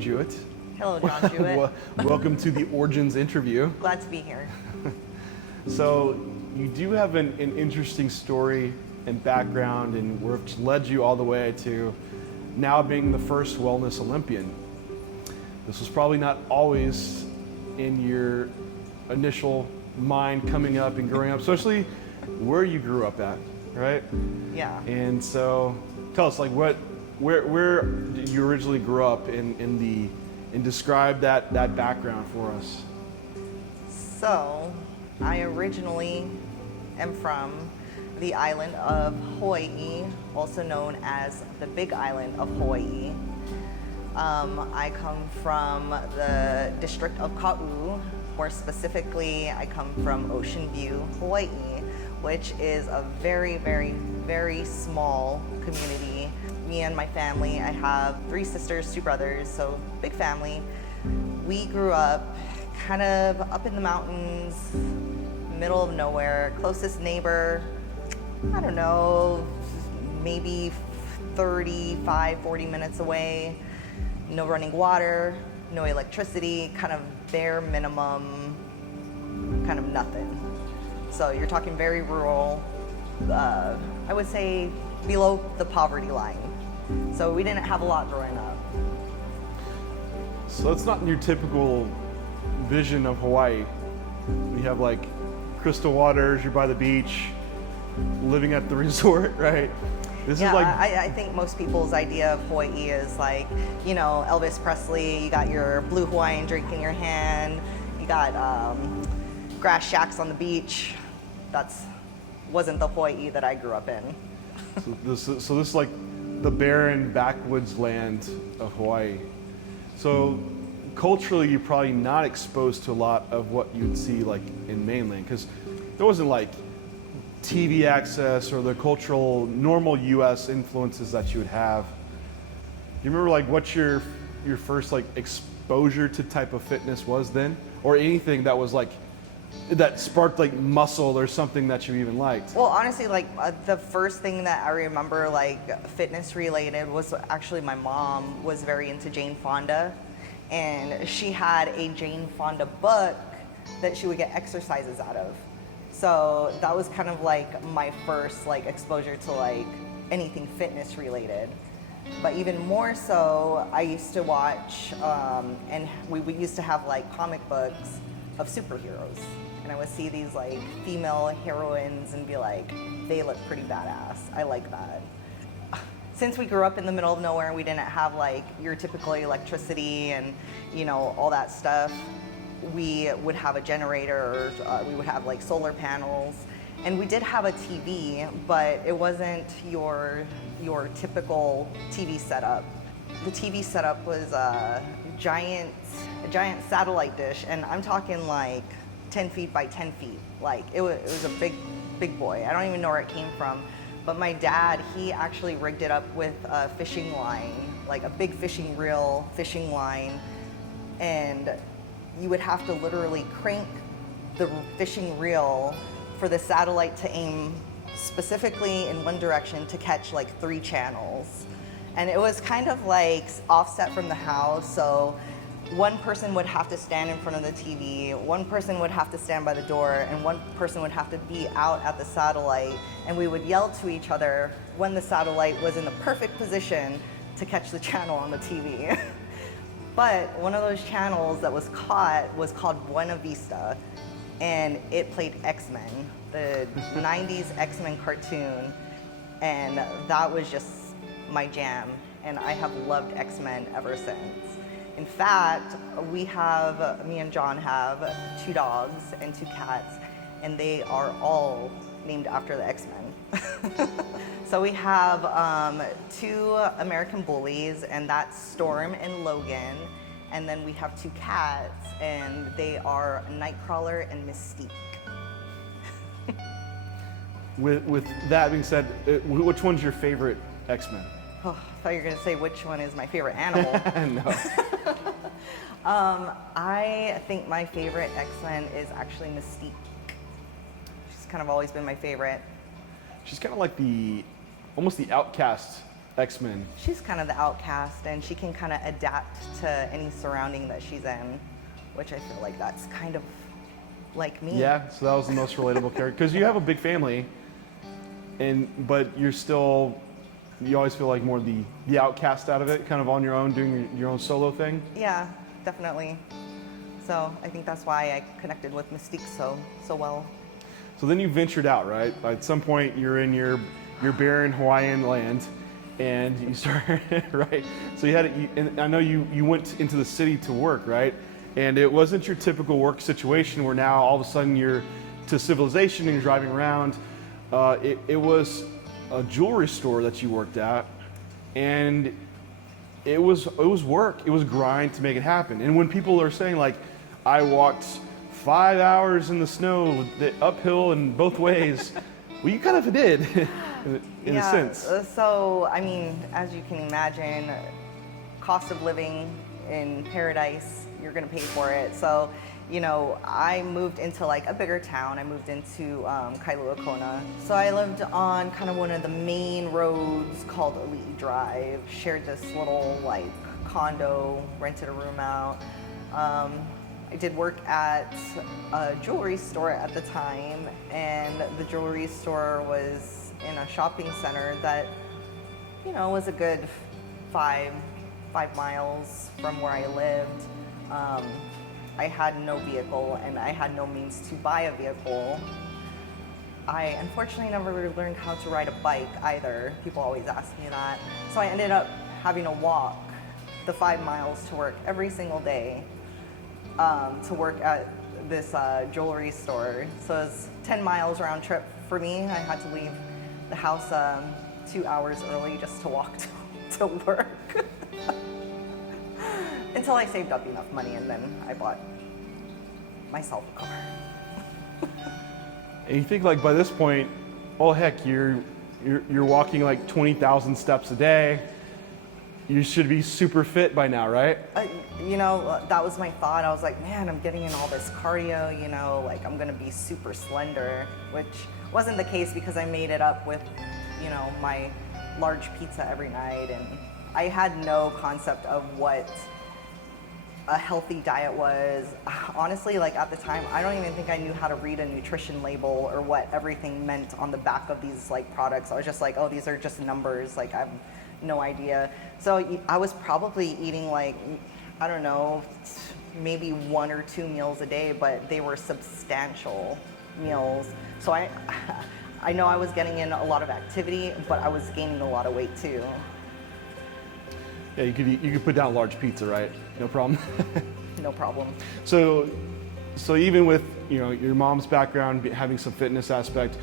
Jewett. Hello, John Jewett. Welcome to the Origins interview. Glad to be here. So you do have an interesting story and background, and which led you all the way to now being the first wellness Olympian. This was probably not always in your initial mind coming up and growing up, especially where you grew up at, right? Yeah. And so tell us, like, where did you originally grew up and describe that background for us. So, I originally am from the island of Hawaii, also known as the Big Island of Hawaii. I come from the district of Ka'u. More specifically, I come from Ocean View, Hawaii, which is a very, very, very small community. Me and my family, I have 3 sisters, 2 brothers, so big family. We grew up kind of up in the mountains, middle of nowhere. Closest neighbor, I don't know, maybe 35, 40 minutes away. No running water, no electricity, kind of bare minimum, kind of nothing. So you're talking very rural, I would say below the poverty line. So we didn't have a lot growing up. So it's not in your typical vision of Hawaii. We have like crystal waters, you're by the beach, living at the resort, right? This Yeah, is like I think most people's idea of Hawaii is like, you know, Elvis Presley, you got your blue Hawaiian drink in your hand, you got grass shacks on the beach. Wasn't the Hawaii that I grew up in. so this is like the barren backwoods land of Hawaii. So culturally, you're probably not exposed to a lot of what you'd see like in mainland, because there wasn't like TV access or the cultural normal U.S. influences that you would have. Do you remember like what your first like exposure to type of fitness was then, or anything that was like that sparked like muscle or something that you even liked? Well, honestly, like the first thing that I remember like fitness related was actually my mom was very into Jane Fonda, and she had a Jane Fonda book that she would get exercises out of. So that was kind of like my first like exposure to like anything fitness related. But even more so, I used to watch, and we used to have like comic books of superheroes. And I would see these like female heroines and be like, they look pretty badass. I like that. Since we grew up in the middle of nowhere and we didn't have like your typical electricity and, you know, all that stuff, we would have a generator, or we would have like solar panels, and we did have a TV, but it wasn't your typical TV setup. The TV setup was a giant satellite dish, and I'm talking like 10 feet by 10 feet. Like it was a big boy. I don't even know where it came from, but my dad, he actually rigged it up with a fishing line, like a big fishing reel, fishing line, and you would have to literally crank the fishing reel for the satellite to aim specifically in one direction to catch like 3 channels. And it was kind of like offset from the house, so one person would have to stand in front of the TV, one person would have to stand by the door, and one person would have to be out at the satellite, and we would yell to each other when the satellite was in the perfect position to catch the channel on the TV. But one of those channels that was caught was called Buena Vista, and it played X-Men, the 90s X-Men cartoon, and that was just my jam, and I have loved X-Men ever since. In fact, me and John have 2 dogs and 2 cats, and they are all named after the X-Men. So we have 2 American bullies, and that's Storm and Logan. And then we have 2 cats, and they are Nightcrawler and Mystique. With that being said, which one's your favorite X-Men? Oh, I thought you were going to say which one is my favorite animal. No. I think my favorite X-Men is actually Mystique. She's kind of always been my favorite. She's kind of like almost the outcast X-Men. She's kind of the outcast, and she can kind of adapt to any surrounding that she's in, which I feel like that's kind of like me. Yeah, so that was the most relatable character because you have a big family, but you're still, you always feel like more the outcast out of it, kind of on your own, doing your own solo thing. Yeah, definitely. So I think that's why I connected with Mystique so well. So then you ventured out, right? At some point, you're in your barren Hawaiian land, and you started, right? So and I know you went into the city to work, right? And it wasn't your typical work situation where now all of a sudden you're to civilization and you're driving around. It was a jewelry store that you worked at, and it was work. It was grind to make it happen. And when people are saying like, I walked 5 hours in the snow, uphill and both ways, well, you kind of did in a sense. So I mean, as you can imagine, cost of living in paradise, you're gonna pay for it. So, you know, I moved into like a bigger town. I moved into Kailua Kona. So I lived on kind of one of the main roads called Elite Drive, shared this little like condo, rented a room out. I did work at a jewelry store at the time, and the jewelry store was in a shopping center that, you know, was a good 5 miles from where I lived. I had no vehicle and I had no means to buy a vehicle. I unfortunately never learned how to ride a bike either. People always ask me that. So I ended up having to walk the 5 miles to work every single day to work at this jewelry store. So it was 10 miles round trip for me. I had to leave the house 2 hours early just to walk to work. Until I saved up enough money, and then I bought myself a car. And you think like by this point, oh heck, you're walking like 20,000 steps a day. You should be super fit by now, right? You know, that was my thought. I was like, man, I'm getting in all this cardio, you know, like I'm gonna be super slender, which wasn't the case because I made it up with, you know, my large pizza every night, and I had no concept of what a healthy diet was. Honestly, like at the time, I don't even think I knew how to read a nutrition label or what everything meant on the back of these like products. I was just like, oh, these are just numbers. Like I have no idea. So I was probably eating like, I don't know, maybe 1 or 2 meals a day, but they were substantial meals. So I know I was getting in a lot of activity, but I was gaining a lot of weight too. Yeah, you could put down a large pizza, right? No problem. No problem. So even with, you know, your mom's background having some fitness aspect,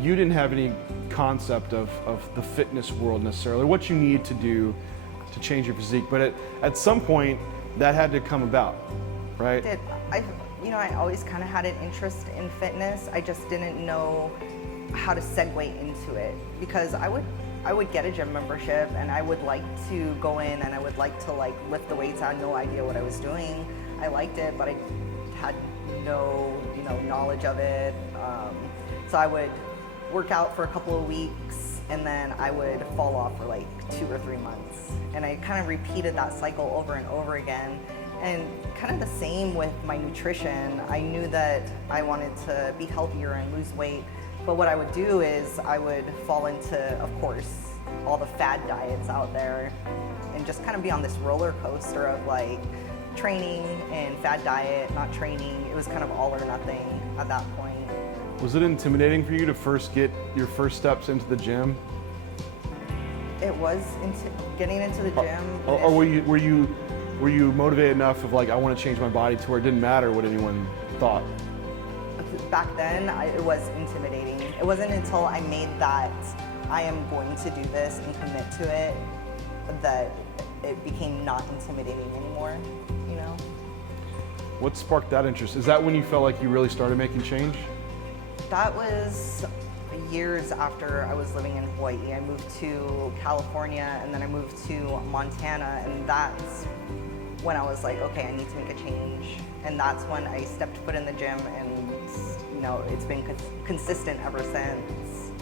you didn't have any concept of the fitness world necessarily, what you need to do to change your physique. But at some point, that had to come about, right? It did. I always kind of had an interest in fitness. I just didn't know how to segue into it, because I would get a gym membership and I would like to go in and I would like to like lift the weights. I had no idea what I was doing. I liked it, but I had no, you know, knowledge of it. So I would work out for a couple of weeks and then I would fall off for like 2 or 3 months. And I kind of repeated that cycle over and over again. And kind of the same with my nutrition. I knew that I wanted to be healthier and lose weight. But what I would do is I would fall into, of course, all the fad diets out there and just kind of be on this roller coaster of like training and fad diet, not training. It was kind of all or nothing at that point. Was it intimidating for you to first get your first steps into the gym? It was getting into the gym. Or were you motivated enough of like, I want to change my body to where it didn't matter what anyone thought? Back then, it was intimidating. It wasn't until I made that I am going to do this and commit to it that it became not intimidating anymore, you know? What sparked that interest? Is that when you felt like you really started making change? That was years after I was living in Hawaii. I moved to California and then I moved to Montana, and that's when I was like, okay, I need to make a change. And that's when I stepped foot in the gym, and you know, it's been consistent ever since.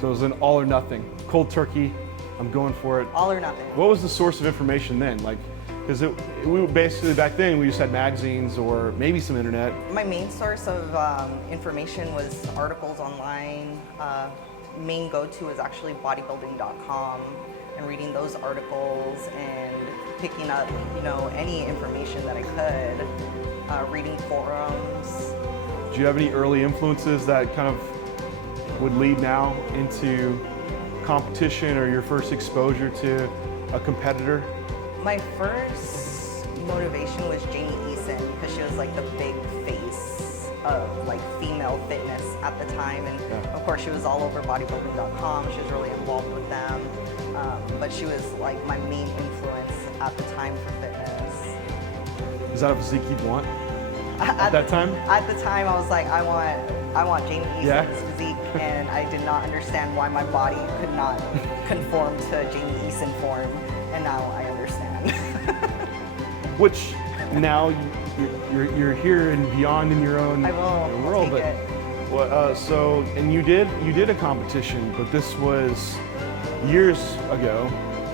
So it was an all or nothing, cold turkey. I'm going for it. All or nothing. What was the source of information then? Like, because we basically back then we just had magazines or maybe some internet. My main source of information was articles online. Main go-to is actually bodybuilding.com and reading those articles and picking up, any information that I could, reading forums. Do you have any early influences that kind of would lead now into competition or your first exposure to a competitor? My first motivation was Jamie Eason because she was like the big face of like female fitness at the time, and of course she was all over bodybuilding.com. She was really involved with them, but she was like my main influence at the time for fitness. Is that a physique you'd want at that time? At the time, I was like, I want Jamie Eason's physique, and I did not understand why my body could not conform to Jamie Eason form, and now I understand. Which now you're here and beyond in your own world. I'll take it. Well, so and you did a competition, but this was years ago.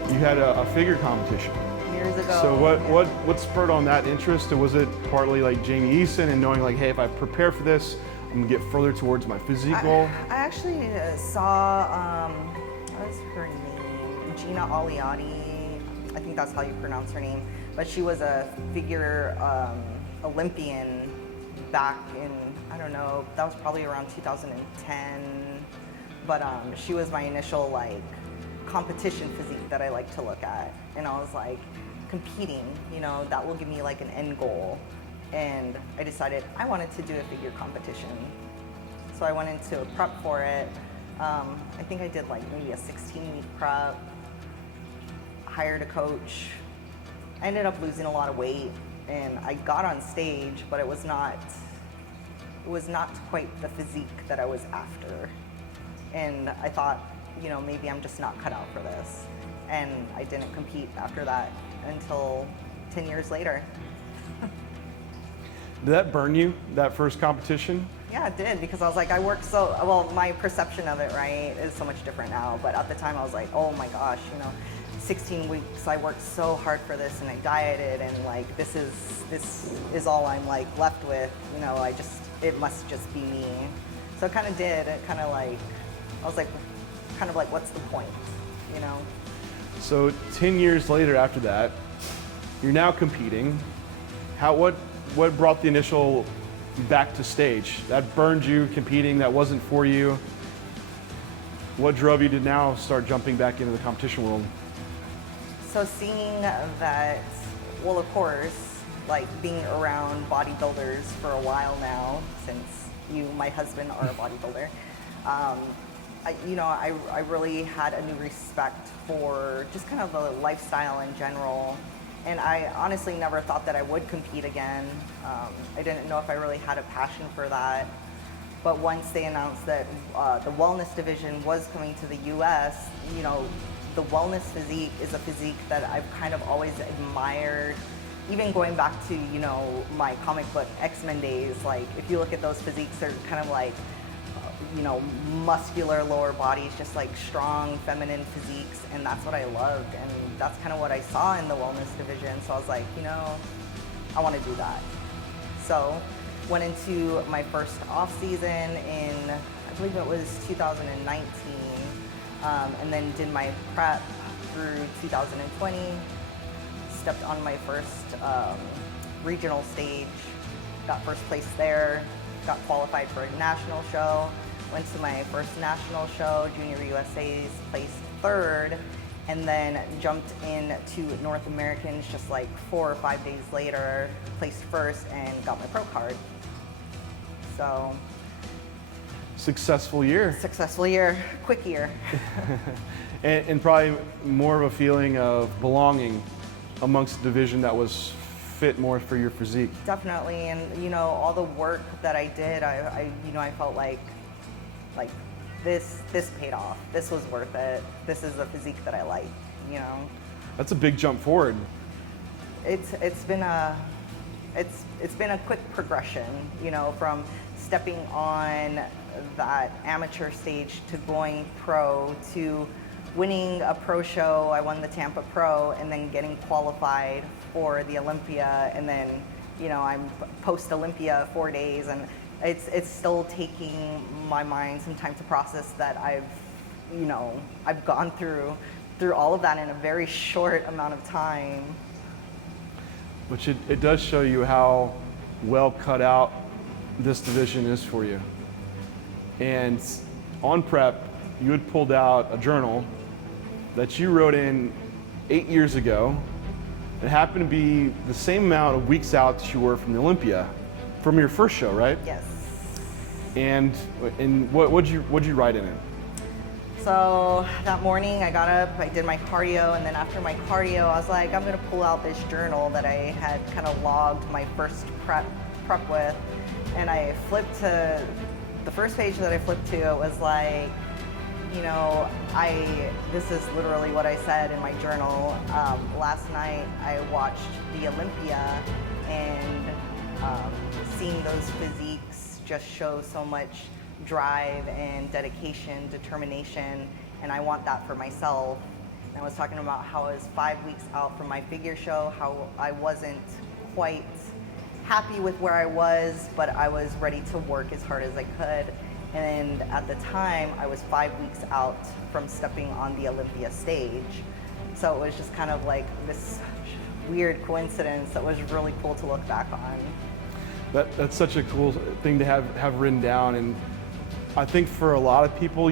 You had a figure competition. Years ago. So what spurred on that interest? Or was it partly like Jamie Eason and knowing like, hey, if I prepare for this, I'm gonna get further towards my physique goal? I actually saw, what was her name? Gina Aliati. I think that's how you pronounce her name. But she was a figure Olympian back in, I don't know, that was probably around 2010. But she was my initial like competition physique that I like to look at. And I was like, competing, that will give me like an end goal. And I decided I wanted to do a figure competition. So I went into a prep for it. I think I did like maybe a 16-week prep, hired a coach. I ended up losing a lot of weight and I got on stage, but it was not quite the physique that I was after. And I thought, maybe I'm just not cut out for this. And I didn't compete after that until 10 years later. Did that burn you, that first competition? Yeah, it did, because I was like, I worked so, well, my perception of it, right, is so much different now. But at the time I was like, oh my gosh, 16 weeks, I worked so hard for this and I dieted and like, this is all I'm like left with, it must just be me. So it kind of did, I was like, kind of like, what's the point, So 10 years later after that, you're now competing. What brought the initial back to stage? That burned you competing, that wasn't for you. What drove you to now start jumping back into the competition world? So seeing that, well, of course, like being around bodybuilders for a while now, since my husband, are a bodybuilder, I really had a new respect for just kind of the lifestyle in general. And I honestly never thought that I would compete again. I didn't know if I really had a passion for that. But once they announced that the wellness division was coming to the US, the wellness physique is a physique that I've kind of always admired. Even going back to, my comic book X-Men days, like if you look at those physiques, they're kind of like, muscular lower bodies, just like strong feminine physiques, and that's what I loved, and that's kind of what I saw in the wellness division. So I was like, I want to do that. So went into my first off season in, I believe it was 2019, and then did my prep through 2020, stepped on my first regional stage, got first place there, got qualified for a national show, went to my first national show, Junior USA's, placed third, and then jumped into North Americans just like 4 or 5 days later, placed first and got my pro card. So. Successful year. Successful year, quick year. and probably more of a feeling of belonging amongst a division that was fit more for your physique. Definitely, and all the work that I did, I felt like this paid off. This was worth it. This is the physique that I like. That's a big jump forward. It's been a quick progression. From stepping on that amateur stage to going pro to winning a pro show, I won the Tampa Pro, and then getting qualified for the Olympia, and then, you know, I'm post-Olympia 4 days, and it's still taking my mind some time to process that I've gone through all of that in a very short amount of time. Which it does show you how well cut out this division is for you. And on prep, you had pulled out a journal that you wrote in 8 years ago. It happened to be the same amount of weeks out that you were from the Olympia, from your first show, right? Yes. And what'd you write in it? So that morning I got up, I did my cardio, and then after my cardio, I was like, I'm gonna pull out this journal that I had kind of logged my first prep with, and I flipped to the first page that I flipped to. It was like, you know, this is literally what I said in my journal. Last night I watched the Olympia, and seeing those physiques just show so much drive and dedication, determination, and I want that for myself. And I was talking about how I was 5 weeks out from my figure show, how I wasn't quite happy with where I was, but I was ready to work as hard as I could. And at the time, I was 5 weeks out from stepping on the Olympia stage. So it was just kind of like this weird coincidence that was really cool to look back on. That's such a cool thing to have written down. And I think for a lot of people,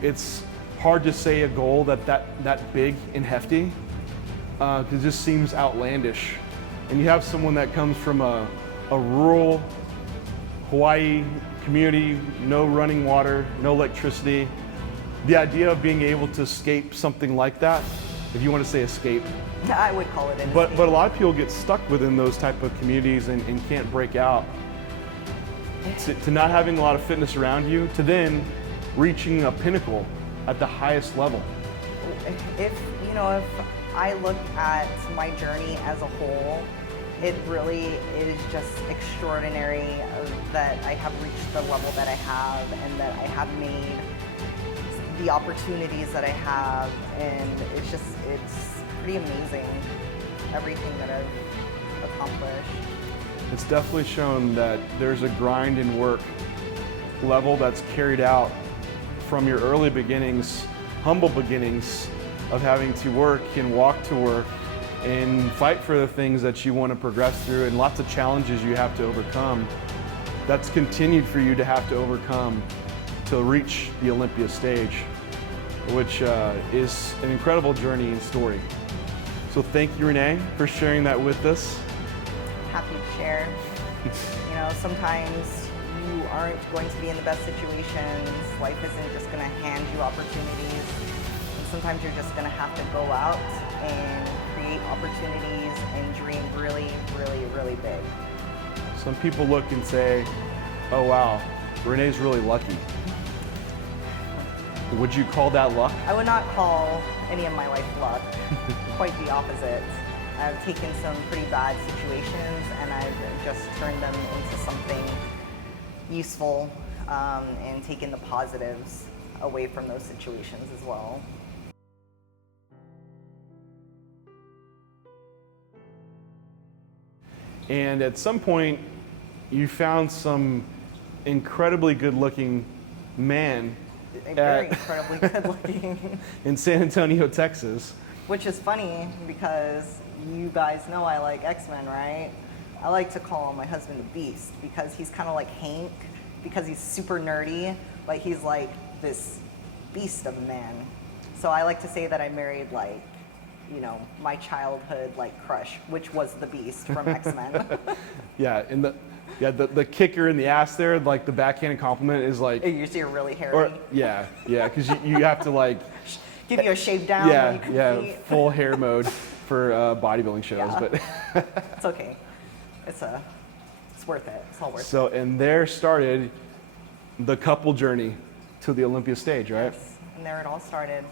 it's hard to say a goal that big and hefty, because it just seems outlandish. And you have someone that comes from a rural Hawaii community, no running water, no electricity. The idea of being able to escape something like that, if you want to say escape. I would call it an But escape. a lot of people get stuck within those type of communities and can't break out. To not having a lot of fitness around you, to then reaching a pinnacle at the highest level. If I look at my journey as a whole, it really is just extraordinary that I have reached the level that I have, and that I have made the opportunities that I have, and it's pretty amazing, everything that I've accomplished. It's definitely shown that there's a grind and work level that's carried out from your early beginnings, humble beginnings of having to work and walk to work and fight for the things that you want to progress through, and lots of challenges you have to overcome. That's continued for you to have to overcome to reach the Olympia stage, which is an incredible journey and story. So thank you, Renee, for sharing that with us. Happy to share. You know, sometimes you aren't going to be in the best situations. Life isn't just going to hand you opportunities. And sometimes you're just going to have to go out and create opportunities and dream really, really, really big. Some people look and say, oh wow, Renee's really lucky. Would you call that luck? I would not call any of my life luck. Quite the opposite. I've taken some pretty bad situations and I've just turned them into something useful, and taken the positives away from those situations as well. And at some point, you found some incredibly good-looking man Very incredibly good looking. in San Antonio, Texas. Which is funny because you guys know I like X-Men, right? I like to call my husband the Beast because he's kind of like Hank, because he's super nerdy, but he's like this beast of a man. So I like to say that I married like, you know, my childhood like crush, which was the Beast from X-Men. Yeah, and the kicker in the ass there, like the backhanded compliment is like, You see, you're really hairy. or yeah, because you have to like, Give you a shave down. when you compete. full hair mode for bodybuilding shows, Yeah. but It's okay. It's worth it. It's all worth it. so, and there started the couple journey to the Olympia stage, right? Yes. And there it all started.